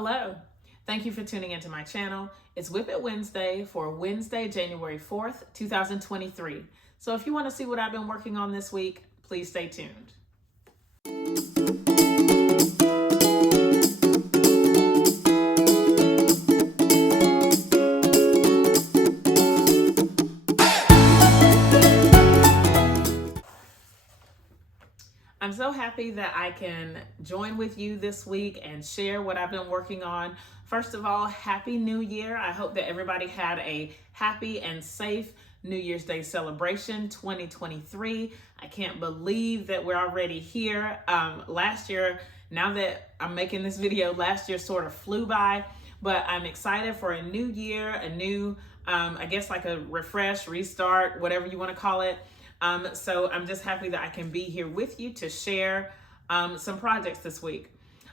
Hello, thank you for tuning into my channel. It's WIP It Wednesday for Wednesday, January 4th, 2023. So if you want to see what I've been working on this week, please stay tuned. I'm so happy that I can join with you this week and share what I've been working on. First of all, Happy New Year. I hope that everybody had a happy and safe New Year's Day celebration 2023. I can't believe that we're already here. Last year, now that I'm making this video, last year sort of flew by, but I'm excited for a new year, a new, I guess like a refresh, restart, whatever you want to call it. So I'm just happy that I can be here with you to share some projects this week.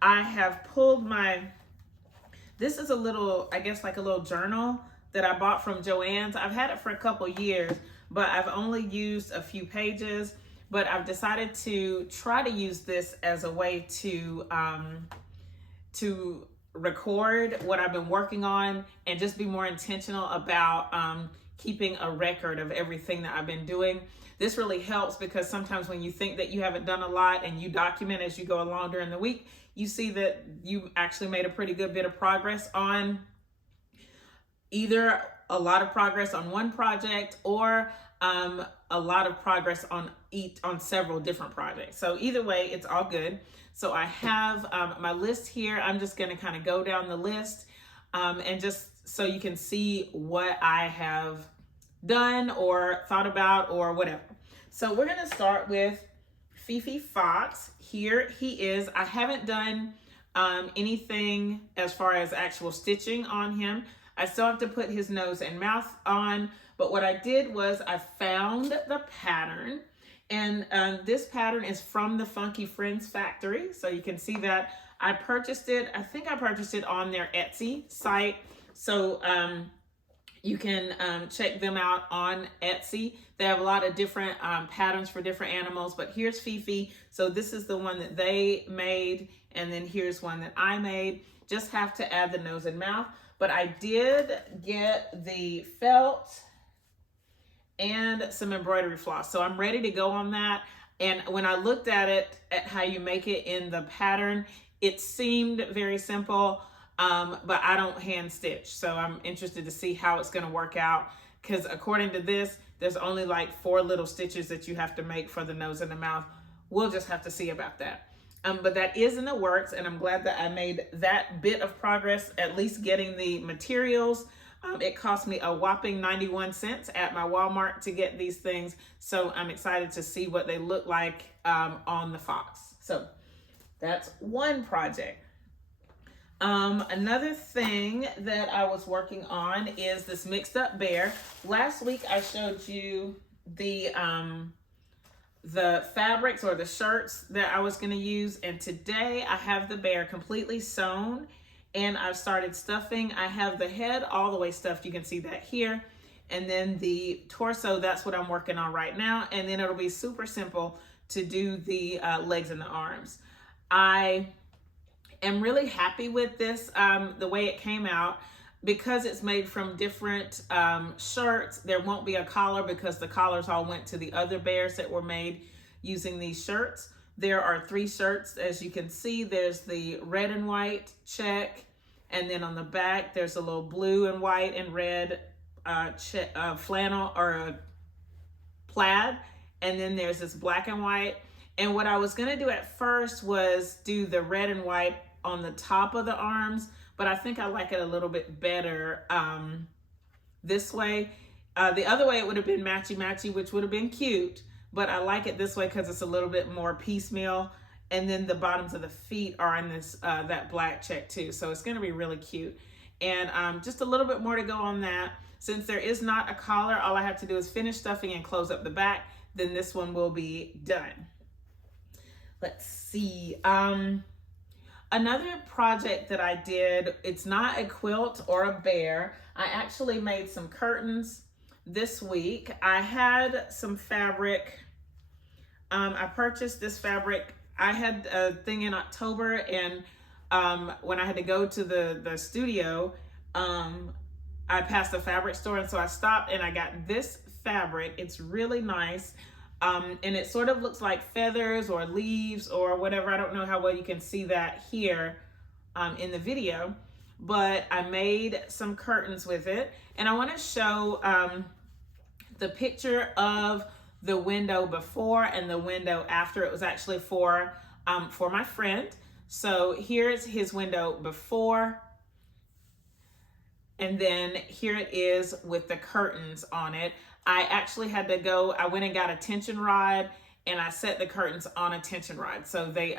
I have pulled this is a little, I guess like a little journal that I bought from Joann's. I've had it for a couple years, but I've only used a few pages, but I've decided to try to use this as a way to record what I've been working on and just be more intentional about keeping a record of everything that I've been doing. This really helps because sometimes when you think that you haven't done a lot and you document as you go along during the week, you see that you actually made a pretty good bit of progress on either a lot of progress on one project or a lot of progress on several different projects. So either way, it's all good. So I have my list here. I'm just going to kind of go down the list and just so you can see what I have done or thought about or whatever. So we're going to start with Fifi Fox. Here he is. I haven't done anything as far as actual stitching on him. I still have to put his nose and mouth on, but what I did was I found the pattern, and this pattern is from the Funky Friends factory. So you can see that I purchased it. I think I purchased it on their Etsy site. So you can check them out on Etsy. They have a lot of different patterns for different animals, but here's Fifi. So this is the one that they made, and then here's one that I made. Just have to add the nose and mouth, but I did get the felt and some embroidery floss. So I'm ready to go on that. And when I looked at it, at how you make it in the pattern, it seemed very simple. But I don't hand stitch. So I'm interested to see how it's going to work out. Because according to this, there's only like 4 little stitches that you have to make for the nose and the mouth. We'll just have to see about that. But that is in the works, and I'm glad that I made that bit of progress, at least getting the materials. It cost me a whopping 91 cents at my Walmart to get these things. So I'm excited to see what they look like on the Fox. So that's one project. Another thing that I was working on is this mixed up bear. Last week I showed you the fabrics or the shirts that I was going to use, and today I have the bear completely sewn and I've started stuffing. I have the head all the way stuffed. You can see that here. And then the torso, that's what I'm working on right now. And then it'll be super simple to do the legs and the arms. I am really happy with this, the way it came out. Because it's made from different shirts, there won't be a collar because the collars all went to the other bears that were made using these shirts. There are 3 shirts, as you can see. There's the red and white check, and then on the back there's a little blue and white and red flannel or a plaid, and then there's this black and white. And what I was gonna do at first was do the red and white on the top of the arms, but I think I like it a little bit better this way. The other way it would have been matchy-matchy, which would have been cute, but I like it this way because it's a little bit more piecemeal. And then the bottoms of the feet are in this that black check too, so it's gonna be really cute. And just a little bit more to go on that. Since there is not a collar, all I have to do is finish stuffing and close up the back, then this one will be done. Let's see. Another project that I did, it's not a quilt or a bear. I actually made some curtains this week. I had some fabric. I purchased this fabric. I had a thing in October, and when I had to go to the studio, I passed the fabric store, and so I stopped and I got this fabric. It's really nice. And it sort of looks like feathers or leaves or whatever. I don't know how well you can see that here in the video, but I made some curtains with it. And I want to show the picture of the window before and the window after. It was actually for my friend. So here's his window before, and then here it is with the curtains on it. I actually had to go, I went and got a tension rod and I set the curtains on a tension rod. So they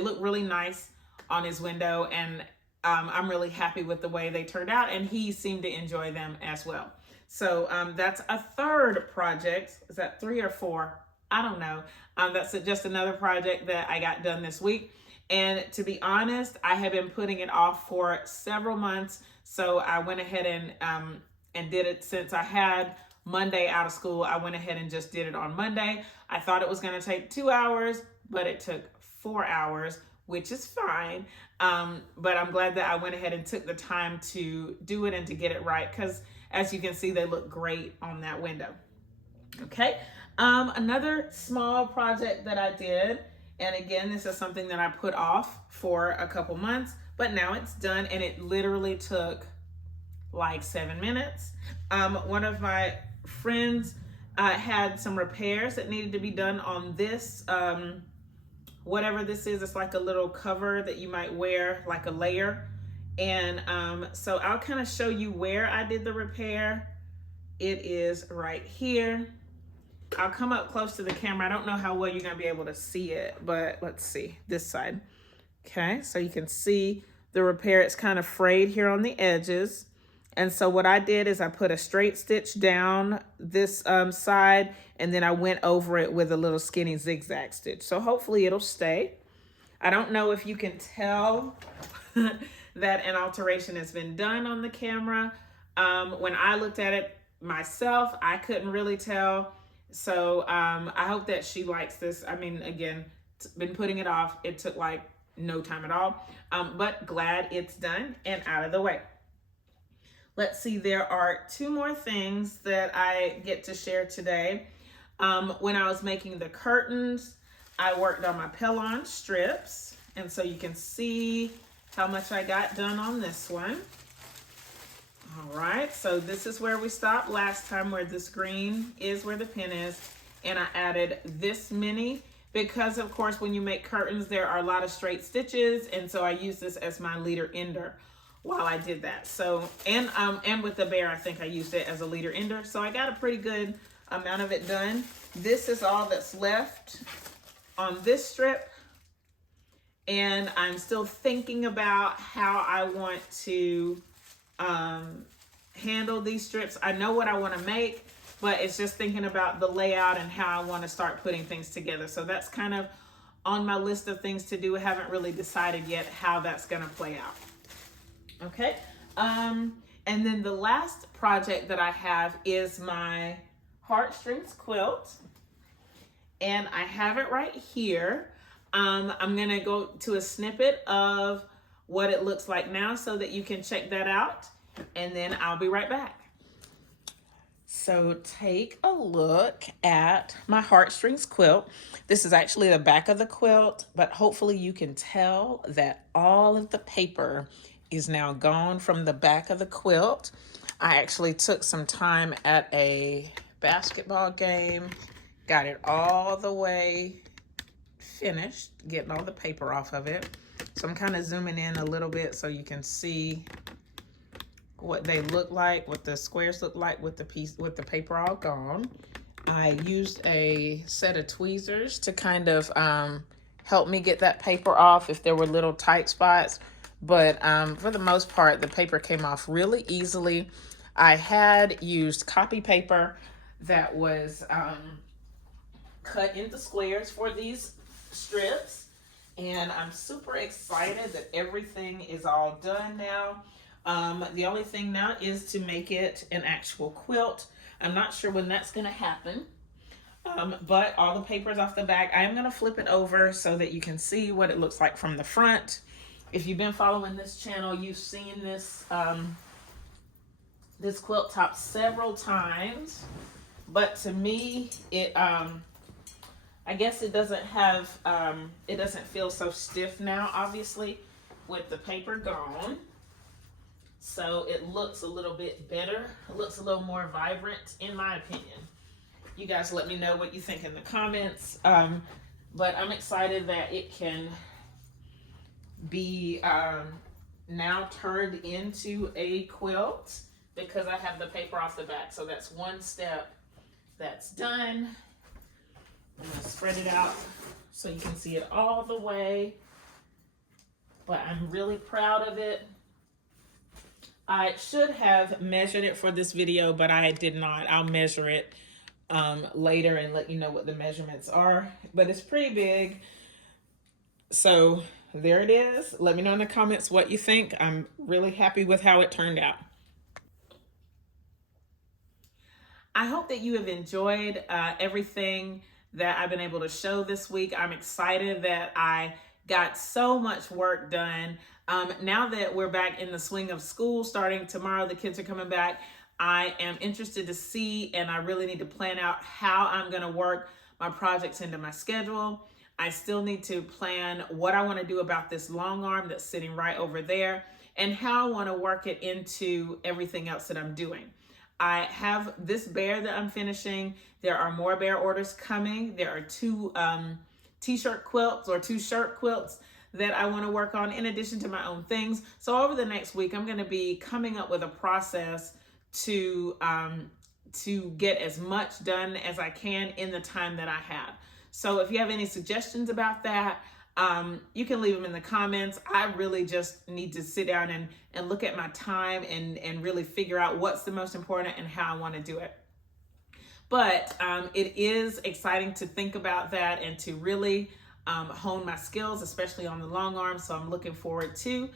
look really nice on his window, and I'm really happy with the way they turned out, and he seemed to enjoy them as well. So that's a third project. Is that 3 or 4? I don't know. That's just another project that I got done this week. And to be honest, I have been putting it off for several months. So I went ahead and did it since I had Monday out of school. I went ahead and just did it on Monday. I thought it was going to take 2 hours, but it took 4 hours, which is fine. But I'm glad that I went ahead and took the time to do it and to get it right, because as you can see, they look great on that window. Okay. Another small project that I did, and again, this is something that I put off for a couple months, but now it's done, and it literally took like 7 minutes. One of my friends had some repairs that needed to be done on this, whatever this is. It's like a little cover that you might wear, like a layer. And so I'll kind of show you where I did the repair. It is right here. I'll come up close to the camera. I don't know how well you're gonna be able to see it, but let's see this side. Okay, so you can see the repair. It's kind of frayed here on the edges. And so what I did is I put a straight stitch down this side, and then I went over it with a little skinny zigzag stitch. So hopefully it'll stay. I don't know if you can tell that an alteration has been done on the camera. When I looked at it myself, I couldn't really tell. So I hope that she likes this. I mean, again, been putting it off. It took like no time at all, but glad it's done and out of the way. Let's see, there are 2 more things that I get to share today. When I was making the curtains, I worked on my Pellon strips, and so you can see how much I got done on this one. All right, so this is where we stopped last time, where this green is where the pin is, and I added this many because, of course, when you make curtains, there are a lot of straight stitches, and so I use this as my leader ender while I did that. So, and with the bear, I think I used it as a leader ender, so I got a pretty good amount of it done. This is all that's left on this strip, and I'm still thinking about how I want to handle these strips. I know what I want to make, but it's just thinking about the layout and how I want to start putting things together. So that's kind of on my list of things to do. I haven't really decided yet how that's going to play out. Okay. And then the last project that I have is my Heartstrings Quilt, and I have it right here. I'm going to go to a snippet of what it looks like now so that you can check that out, and then I'll be right back. So take a look at my Heartstrings Quilt. This is actually the back of the quilt, but hopefully you can tell that all of the paper is now gone from the back of the quilt. I actually took some time at a basketball game, got it all the way finished, getting all the paper off of it. So I'm kind of zooming in a little bit so you can see what they look like, what the squares look like with the paper all gone. I used a set of tweezers to kind of help me get that paper off if there were little tight spots. But for the most part, the paper came off really easily. I had used copy paper that was cut into squares for these strips. And I'm super excited that everything is all done now. The only thing now is to make it an actual quilt. I'm not sure when that's going to happen. But all the paper is off the back. I am going to flip it over so that you can see what it looks like from the front. If you've been following this channel, you've seen this this quilt top several times, but to me, it I guess it doesn't have it doesn't feel so stiff now, obviously, with the paper gone. So it looks a little bit better. It looks a little more vibrant, in my opinion. You guys let me know what you think in the comments. But I'm excited that it can be now turned into a quilt because I have the paper off the back. So that's one step that's done. I'm gonna spread it out so you can see it all the way. But I'm really proud of it. I should have measured it for this video, but I did not. I'll measure it later and let you know what the measurements are. But it's pretty big. So there it is. Let me know in the comments what you think. I'm really happy with how it turned out. I hope that you have enjoyed everything that I've been able to show this week. I'm excited that I got so much work done. Now that we're back in the swing of school, starting tomorrow, the kids are coming back. I am interested to see, and I really need to plan out how I'm gonna work my projects into my schedule. I still need to plan what I wanna do about this long arm that's sitting right over there and how I wanna work it into everything else that I'm doing. I have this bear that I'm finishing. There are more bear orders coming. There are two t-shirt quilts or two shirt quilts that I want to work on in addition to my own things. So over the next week, I'm going to be coming up with a process to get as much done as I can in the time that I have. So if you have any suggestions about that, you can leave them in the comments. I really just need to sit down and look at my time and really figure out what's the most important and how I want to do it. But it is exciting to think about that and to really hone my skills, especially on the long arm. So I'm looking forward to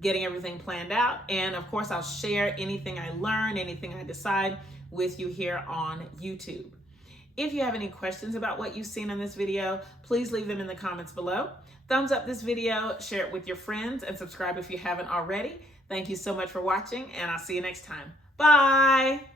getting everything planned out. And of course, I'll share anything I learn, anything I decide with you here on YouTube. If you have any questions about what you've seen in this video, please leave them in the comments below. Thumbs up this video, share it with your friends, and subscribe if you haven't already. Thank you so much for watching, and I'll see you next time. Bye!